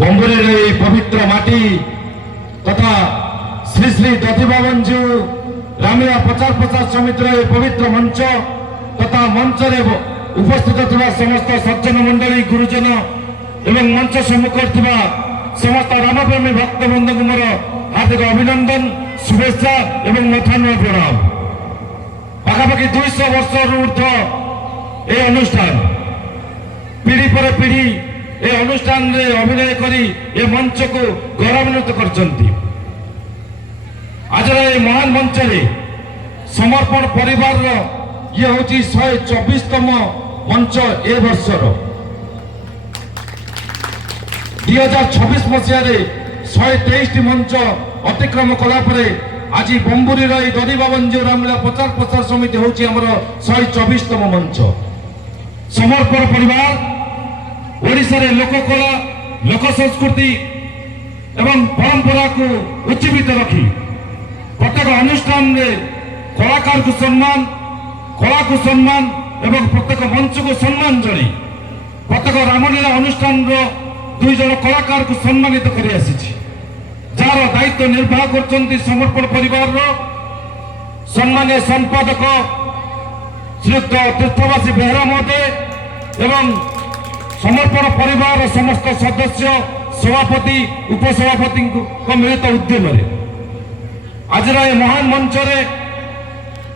বম্বরের এই পবিত্র মাটি তথা শ্রী শ্রী দধিবাবনজী রামিয়া প্রচার প্রচার সমিতির এই পবিত্র মঞ্চ তথা মঞ্চরে উপস্থিত থাকা সমস্ত সজ্জন মন্ডলী গুরুজন এবং মঞ্চ সম্মুখে থাকা সমস্ত রামপ্রেমী ভক্তবৃন্দଙ୍କୁ ମୋର হার্দিক অভিনন্দন শুভেচ্ছা এবং মথান্বয় প্রণাম। পাখাপাখি 200 বর্ষর ঊর্ধ্ব এই অনুষ্ঠান পিঢ়ি পরে পিঢ়ি এই অনুষ্ঠাନରେ অভিনয় କରି ଏ ମଞ୍ଚକୁ ଗୌରବାନ୍ୱିତ କରିଛନ୍ତି। ଆଜିର এই ମହାନ ମଞ୍ଚରେ ସମର୍ପଣ ପରିବାରର ଇଏ ହେଉଛି 124ତମ ମଞ୍ଚ ଏ ବର୍ଷର। 2026 ମସିହାରେ 123ଟି ମଞ୍ଚ ଅତିକ୍ରମ କଲା ପରେ ଆଜି ବମ୍ବୁରୀର এই ଦଧିବାବନଜୀ ରାମଲୀଳା ପ୍ରଚାର ପ୍ରସାର ସମିତି ହେଉଛି ଆମର 124ତମ ମଞ୍ଚ। ସମର୍ପଣ ପରିବାର ଓଡ଼ିଶାରେ ଲୋକକଳା ଲୋକ ସଂସ୍କୃତି ଏବଂ ପରମ୍ପରାକୁ ଉଜ୍ଜୀବିତ ରଖି ପ୍ରତ୍ୟେକ ଅନୁଷ୍ଠାନରେ କଳାକାରକୁ ସମ୍ମାନ କଳାକୁ ସମ୍ମାନ ଏବଂ ପ୍ରତ୍ୟେକ ମଞ୍ଚକୁ ସମ୍ମାନ ଜଣାଇ ପ୍ରତ୍ୟେକ ରାମଲୀଳା ଅନୁଷ୍ଠାନର 2 ଜଣ କଳାକାରକୁ ସମ୍ମାନିତ କରି ଆସିଛି। ଯାହାର ଦାୟିତ୍ୱ ନିର୍ବାହ କରୁଛନ୍ତି ସମର୍ପଣ ପରିବାରର ସମ୍ମାନୀୟ ସମ୍ପାଦକ ଶ୍ରୀଯୁକ୍ତ ତୀର୍ଥବାସୀ ବେହେରା ମହୋଦୟ ଏବଂ ସମର୍ପଣ ପରିବାରର ସମସ୍ତ ସଦସ୍ୟ ସଭାପତି ଉପସଭାପତିଙ୍କ ମିଳିତ ଉଦ୍ୟମରେ ଆଜିର ଏ ମହାନ ମଞ୍ଚରେ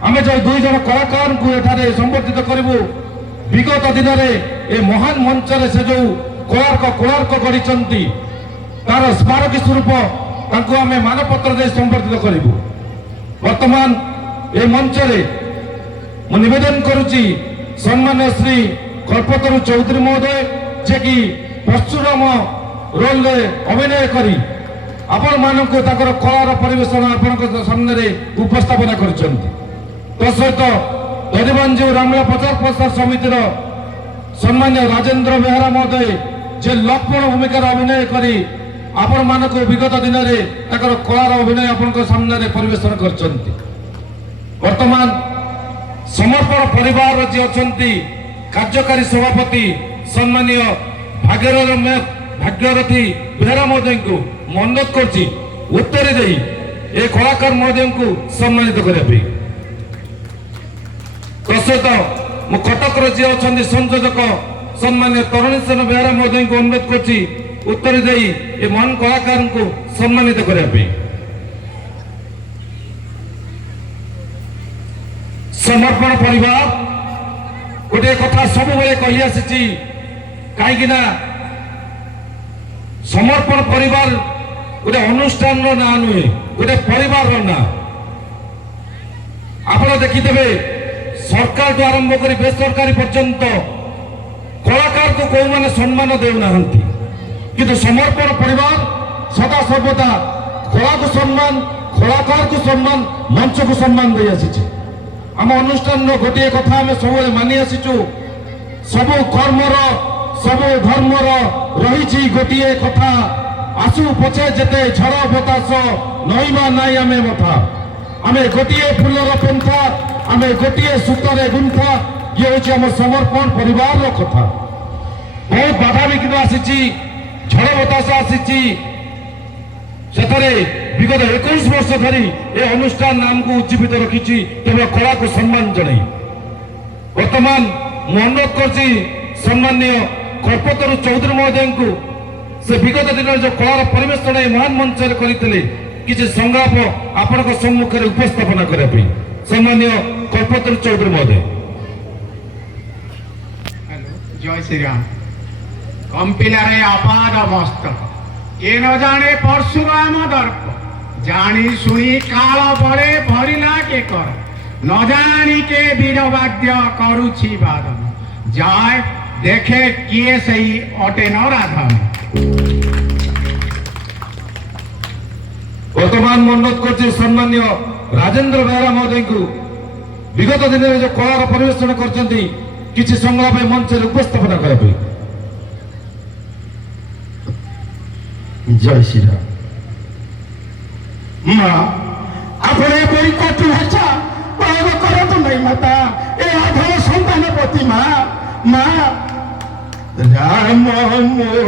ଆମେ ଯେଉଁ 2 ଜଣ କଳାକାରଙ୍କୁ ଏଠାରେ ସମ୍ବର୍ଦ୍ଧିତ କରିବୁ। ବିଗତ ଦିନରେ ଏ ମହାନ ମଞ୍ଚରେ ସେ ଯେଉଁ କୋଣାର୍କ ଗଢ଼ିଛନ୍ତି ତାର ସ୍ମାରକୀ ସ୍ୱରୂପ ତାଙ୍କୁ ଆମେ ମାନପତ୍ର ଦେଇ ସମ୍ବର୍ଦ୍ଧିତ କରିବୁ। ବର୍ତ୍ତମାନ ଏ ମଞ୍ଚରେ ମୁଁ ନିବେଦନ କରୁଛି ସମ୍ମାନୀୟ ଶ୍ରୀ କଳ୍ପତରୁ ଚୌଧୁରୀ ମହୋଦୟ ଯିଏକି ପରଶୁରାମ ରୋଲରେ ଅଭିନୟ କରି ଆପଣମାନଙ୍କୁ ତାଙ୍କର କଳାର ପରିବେଷଣ ଆପଣଙ୍କ ସାମ୍ନାରେ ଉପସ୍ଥାପନ କରିଛନ୍ତି। ତା ସହିତ ଦଧିବାବନଜୀ ରାମଲୀଳା ପ୍ରଚାର ପ୍ରସାର ସମିତିର ସମ୍ମାନୀୟ ରାଜେନ୍ଦ୍ର ବେହେରା ମହୋଦୟ ଯେ ଲକ୍ଷ୍ମଣ ଭୂମିକାରେ ଅଭିନୟ କରି ଆପଣମାନଙ୍କୁ ବିଗତ ଦିନରେ ତାଙ୍କର କଳାର ଅଭିନୟ ଆପଣଙ୍କ ସାମ୍ନାରେ ପରିବେଷଣ କରିଛନ୍ତି। ବର୍ତ୍ତମାନ ସମର୍ପଣ ପରିବାରର ଯିଏ ଅଛନ୍ତି କାର୍ଯ୍ୟକାରୀ ସଭାପତି ସମ୍ମାନୀୟ ଭାଗ୍ୟରଥୀ ବେହେରା ମହୋଦୟଙ୍କୁ ମୁଁ ଅନୁରୋଧ କରୁଛି ଉତ୍ତର ଦେଇ ଏ କଳାକାର ମହୋଦୟଙ୍କୁ ସମ୍ମାନିତ କରିବା ପାଇଁ। ତା ସହିତ ମୁଁ କଟକର ଯିଏ ଅଛନ୍ତି ସଂଯୋଜକ ସମ୍ମାନୀୟ ତରୁଣୀ ସେନ ବେହେରା ମହୋଦୟଙ୍କୁ ଅନୁରୋଧ କରୁଛି ଉତ୍ତର ଦେଇ ଏ ମହାନ କଳାକାରଙ୍କୁ ସମ୍ମାନିତ କରିବା ପାଇଁ। ସମର୍ପଣ ପରିବାର ଗୋଟିଏ କଥା ସବୁବେଳେ କହି ଆସିଛି, କାହିଁକି ନା ସମର୍ପଣ ପରିବାର ଗୋଟେ ଅନୁଷ୍ଠାନର ନାଁ ନୁହେଁ, ଗୋଟେ ପରିବାରର ନାଁ। ଆପଣ ଦେଖିଦେବେ ସରକାରଠୁ ଆରମ୍ଭ କରି ବେସରକାରୀ ପର୍ଯ୍ୟନ୍ତ କଳାକାରକୁ କୋଉମାନେ ସମ୍ମାନ ଦେଉନାହାନ୍ତି, କିନ୍ତୁ ସମର୍ପଣ ପରିବାର ସଦା ସର୍ବଦା କଳାକୁ ସମ୍ମାନ କଳାକାରକୁ ସମ୍ମାନ ମଞ୍ଚକୁ ସମ୍ମାନ ଦେଇ ଆସିଛି। ଆମ ଅନୁଷ୍ଠାନର ଗୋଟିଏ କଥା ଆମେ ସବୁବେଳେ ମାନି ଆସିଛୁ, ସବୁ କର୍ମର ସବୁ ଧର୍ମର ରହିଛି ଗୋଟିଏ କଥା, ଆସୁ ପଛେ ଯେତେ ଝଡ଼ ବତାସ ନଇମା ନାଇଁ ଆମେ ମଥା। ଆମେ ଗୋଟିଏ ଫୁଲର ପନ୍ଥା, ଆମେ ଗୋଟିଏ ସୂତରେ ଗୁନ୍ଥା। ଇଏ ହେଉଛି ଆମ ସମର୍ପଣ ପରିବାରର କଥା। ବହୁତ ବାଧାବିଘ୍ନ ଆସିଛି, ଝଡ଼ ବତାସ ଆସିଛି, ସେଥିରେ ବିଗତ 21 ବର୍ଷ ଧରି ଏ ଅନୁଷ୍ଠାନ ନାମକୁ ଉଜ୍ଜୀବିତ ରଖିଛି କେବଳ କଳାକୁ ସମ୍ମାନ ଜଣାଇ। ବର୍ତ୍ତମାନ ମୁଁ ଅନୁରୋଧ କରୁଛି ସମ୍ମାନୀୟ କଳ୍ପତରୁ ଚୌଧୁରୀ ମହୋଦୟଙ୍କୁ ସେ ବିଗତ ଦିନରେ ଯେଉଁ କଳାର ପରିବେଷଣ ଏ ମହାନ ମଞ୍ଚରେ କରିଥିଲେ କିଛି ସଂଳାପ ଆପଣଙ୍କ ସମ୍ମୁଖରେ ଉପସ୍ଥାପନ କରିବା ପାଇଁ। ସମ୍ମାନୀୟ କଳ୍ପତରୁ ଚୌଧୁରୀ ମହୋଦୟ। ଜୟ ଶ୍ରୀରାମ। କମ୍ପିଲାରେ ଆପାଦ ମସ୍ତକ ଏ ନ ଜାଣେ ପରଶୁରାମ ଦର୍ପ, ଜାଣି ଶୁଣି କାଳ ବଳେ ଭରିଲା କେ କର, ନ ଜାଣି କେ ବୀର ବାଦ୍ୟ କରୁଛି ବାଦନ, যায় দেখে কিয়ে সেই অটে ন রাধন। ବର୍ତ୍ତମାନ ମୁଁ ଅନୁରୋଧ କରୁଛି ସମ୍ମାନୀୟ ରାଜେନ୍ଦ୍ର ବେହେରା ମହୋଦୟଙ୍କୁ ବିଗତ ଦିନରେ ଯେଉଁ କଳାର ପରିବେଷଣ କରିଛନ୍ତି କିଛି ସଂଳାପ ଏ ମଞ୍ଚରେ ଉପସ୍ଥାପନ କରିବା ପାଇଁ। জয় শ্রীরাম। মা আপনি বই কটু ভাষা প্রয়োগ করতু নাই মাতা, এ আধর সন্তান প্রতি মা। মা রাম মোর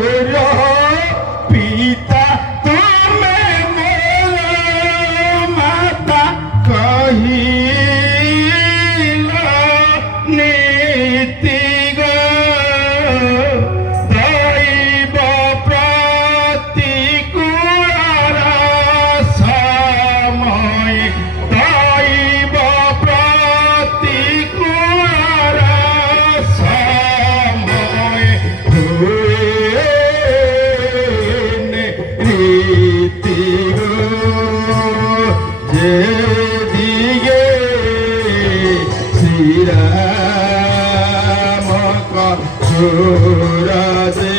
ସୁରଜେ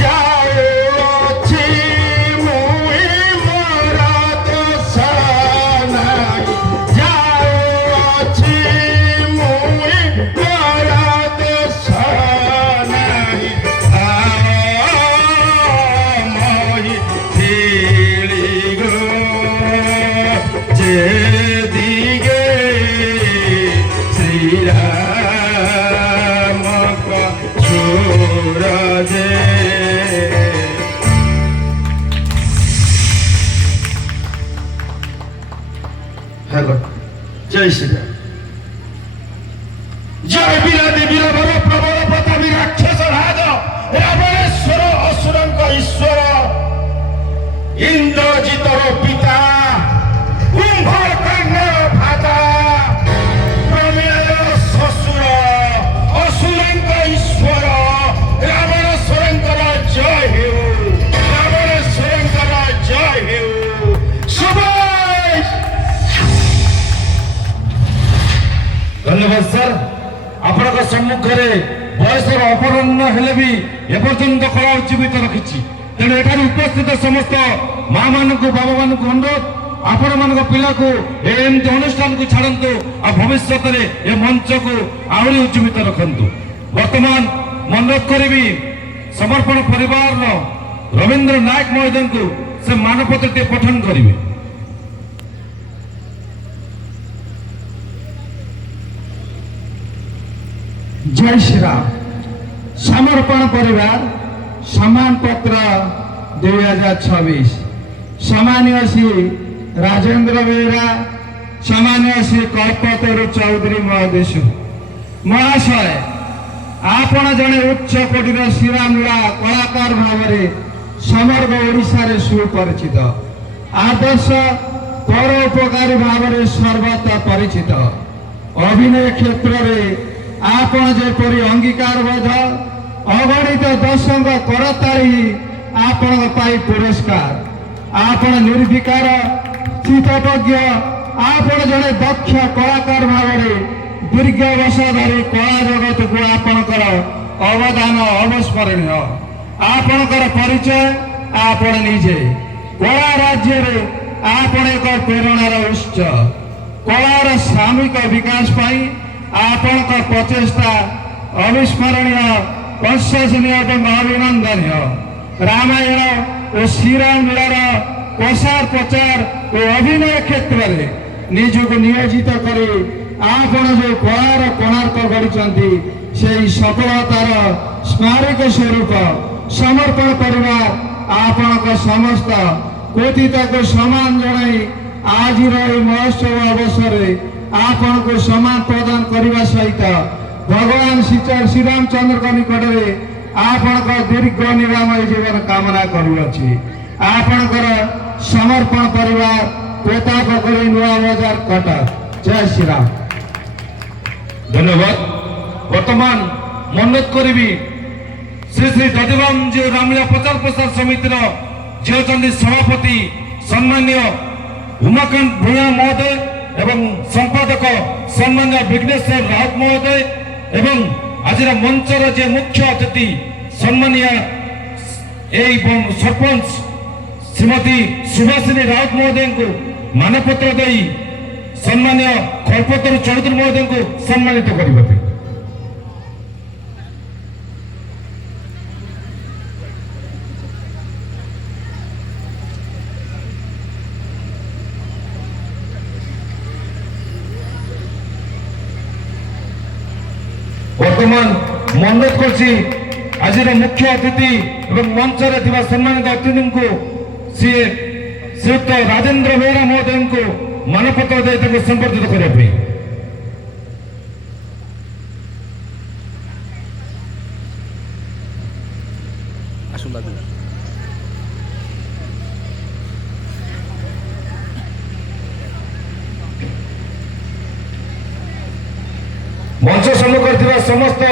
ଯାଉଅଛି ମୁଇଁ ମୋର ଦୋଷ ନାହିଁ ଯାଉଅଛି ମୁଇଁ ମୋର ଦୋଷ ନାହିଁ মই ଥିଲି গো যেদিকে শ্রীরাম সুরজে হ্যালো জয় শ্রীরাম জয় বিরাদি বীরবর প্রবল প্রতাপী রাক্ষস রাজ রাবণেশ্বর অসুরঙ্ক ঈশ্বর ইন্দ্রজিতর পিতা কুম্ভকর্ণর ভ্রাতা প্রমেয়ের শ্বশুর অসুরঙ্ক ঈশ্বর রাবণেশ্বরঙ্কর জয় হেউ রাবণেশ্বরঙ্কর জয় হেউ সবাই ধন্যবাদ স্যার আপনার সম্মুখে বয়সর অপরাহ্ন হলে বি এপর্যন্ত কলা উজ্জীবিত রাখিছি তেণু এখানে উপস্থিত সমস্ত মা মানুষ বাবা মানুষ অনুরোধ আপন ମାନଙ୍କ ପିଲାକୁ ଏମିତି ଅନୁଷ୍ଠାନକୁ ଛାଡ଼ନ୍ତୁ ଆଉ ଭବିଷ୍ୟତରେ ଏ ମଞ୍ଚକୁ ଆହୁରି ଉଜ୍ଜୀବିତ ରଖନ୍ତୁ। ବର୍ତ୍ତମାନ ଅନୁରୋଧ କରିବି ସମର୍ପଣ ପରିବାରର ରବୀନ୍ଦ୍ର ନାୟକ ମହୋଦୟଙ୍କୁ ସେ ମାନପତ୍ରଟିଏ ପଠନ କରିବେ। जय श्री राम समर्पण परिवार सम्मान पत्र 2026 सामान्य श्री राजेंद्र बेहरा सामान्य श्री कल्पतरु चौधरी महोदय महाशय आपण जड़े उच्च कोटीर श्रीरामलीला कलाकार भाव समग्र ओडिशा सुपरिचित आदर्श परोपकारी भाव सर्वत्र परिचित अभिनय क्षेत्र में आपण जेपरी अंगीकारबद्ध अगणित दर्शक करताली आपण पाई पुरस्कार आपण निर्विकार चितज्ञ आपण जड़े दक्ष कलाकार भाव दीर्घ वर्ष धरी कला जगत को आपणकर अवदान अविस्मरणीय आपणकर परिचय आपण निजे कला राज्य रे आपण एक प्रेरणार उत्स कलार सामूहिक विकास पाई आपणक प्रचेष्टा अविस्मरणीय प्रशंसनीय और अभिनंदनीय रामायण और श्रीराम लीलार प्रसार प्रचार और अभिनय क्षेत्र में निजक नियोजित करी आपण जो कलार कोणार्क गढ़ी से सफलतार स्मारक स्वरूप समर्पण परिवार आपणक समस्त कोटित को सम्मान जनाई आज महोत्सव अवसर आपण को सम्मान प्रदान करने सहित भगवान श्री रामचंद्र निकट में आपण दीर्घ निरामय जीवन कामना करुअछि आपणकर समर्पण परिवार प्रताप करी नुआ बजार कटक जय श्री राम धन्यवाद वर्तमान मनोज करी श्री श्री दधिराम जी रामलीला प्रचार प्रसार समितिर जे अछंती सभापति सम्मान्य उमाकांत भूया महोदय एवं संपादक सम्मान्य विघ्नेश्वर राउत महोदय एवं आज मंचर जे मुख्य अतिथि सम्मान्य सरपंच श्रीमती सुभाषिनी राउत महोदय को मानपत्र दे सम्मान्य कल्पतरु चौधरी महोदय को सम्मानित करने वर्तमान मनोज कर आज मुख्य अतिथि एवं मंचर सम्मानित अतिथि को सी श्रीयुक्त राजेंद्र बेहरा महोदय को मानपत्र दे संबर्धित करने मंच सम्मुख समस्त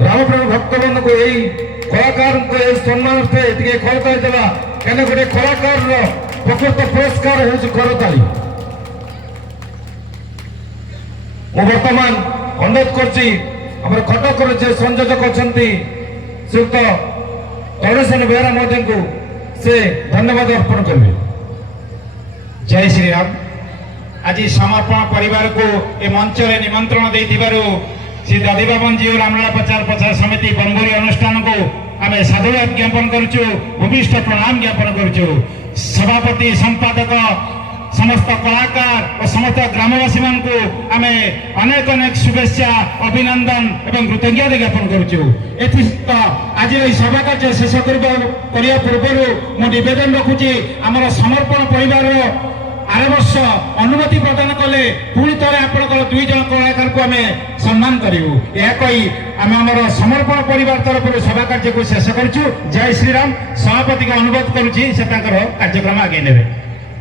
रामप्रेम भक्त मान को यही कलाकार को सम्मान करताली देवा क्या गोटे कलाकार प्रकृत पुरस्कार हूँ करताली वर्तमान अनुरोध कर ଆମର କଟକର ଯେ ସଂଯୋଜକ ଅଛନ୍ତି ଶ୍ରୀଯୁକ୍ତ ତରୁଣେଶ୍ୱର ବେହେରା ମହୋଦୟଙ୍କୁ ସେ ଧନ୍ୟବାଦ ଅର୍ପଣ କରିବେ। ଜୟ ଶ୍ରୀରାମ। ଆଜି ସମର୍ପଣ ପରିବାରକୁ ଏ ମଞ୍ଚରେ ନିମନ୍ତ୍ରଣ ଦେଇଥିବାରୁ ଶ୍ରୀ ଦଧିବାବନଜୀଉ ରାମଲୀଳା ପ୍ରଚାର ପ୍ରସାର ସମିତି ବମ୍ବୁରି ଅନୁଷ୍ଠାନକୁ ଆମେ ସାଧୁବାଦ ଜ୍ଞାପନ କରୁଛୁ, ଭୂମିଷ୍ଠ ପ୍ରଣାମ ଜ୍ଞାପନ କରୁଛୁ। ସଭାପତି ସମ୍ପାଦକ ସମସ୍ତ କଳାକାର ଓ ସମସ୍ତ ଗ୍ରାମବାସୀ ମାନଙ୍କୁ ଆମେ ଅନେକ ଅନେକ ଶୁଭେଚ୍ଛା ଅଭିନନ୍ଦନ ଏବଂ କୃତଜ୍ଞତା ଜ୍ଞାପନ କରୁଛୁ। ଏଥିସହିତ ଆଜିର ଏହି ସଭା କାର୍ଯ୍ୟ ଶେଷ କରିବା ପୂର୍ବରୁ ମୁଁ ନିବେଦନ ରଖୁଛି ଆମର ସମର୍ପଣ ପରିବାରର ଆର ବର୍ଷ ଅନୁମତି ପ୍ରଦାନ କଲେ ପୁଣି ଥରେ ଆପଣଙ୍କର 2 ଜଣ କଳାକାରକୁ ଆମେ ସମ୍ମାନ କରିବୁ। ଏହା କହି ଆମେ ଆମର ସମର୍ପଣ ପରିବାର ତରଫରୁ ସଭା କାର୍ଯ୍ୟକୁ ଶେଷ କରୁଛୁ। ଜୟ ଶ୍ରୀରାମ। ସଭାପତିକୁ ଅନୁରୋଧ କରୁଛି ସେ ତାଙ୍କର କାର୍ଯ୍ୟକ୍ରମ ଆଗେଇ ନେବେ।